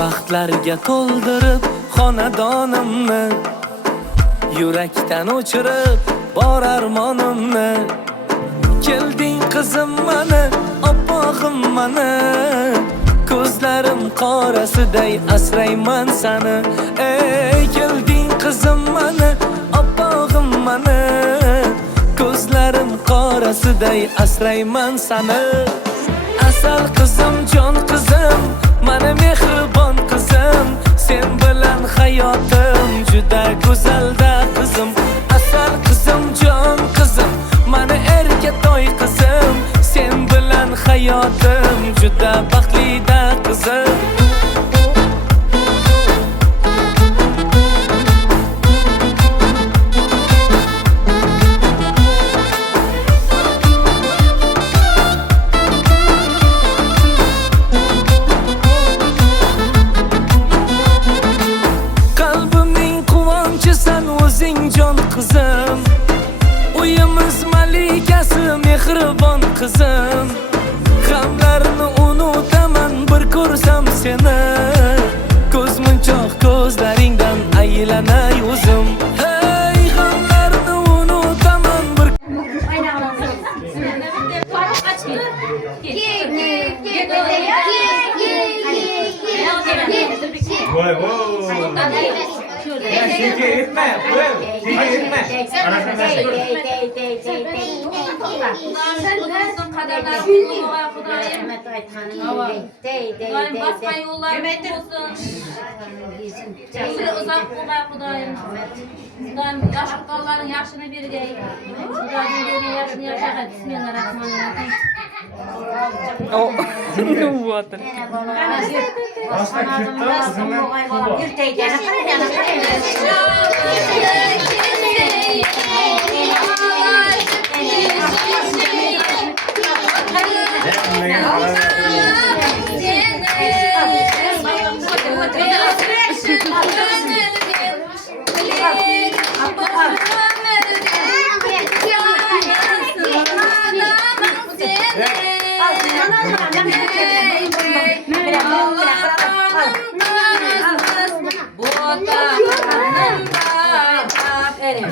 Baxtlarga to'ldirib xonadonimni, yurakdan o'chirib bor armonimni. Kelding qizim mani, oppog'im mani, ko'zlarim qorasiday asrayman sani. Ey kelding qizim mani, oppog'im mani, ko'zlarim qorasiday asrayman sani. Asal qizim, jon qizim, mani mehribon qizim, sen bilan hayotim juda go'zalda qizim. Asal qizim, jon qizim, mani erka toy qizim, sen bilan hayotim juda baxtlida qizim. Jon qizim, uyimiz malikasi mehribon qizim, g'amlarni unutaman bir ko'rsam seni, ko'zmunchoq ko'zlaringdan aylanay o'zim. Hey g'amlarni unutaman bir Voy Şike etme, şike etme. Uzun kaderler kulluğa Kudayım. Kudayım başka yollar olsun. Uzak kulluğa Kudayım. Kudayım yaşlıkların yaşını bir değil. Kudayım dediğin yaşını yaşamak. Bismillahirrahmanirrahim. Ne bu? Başka kırkta kızımın kulu. Bir tek yana Evet.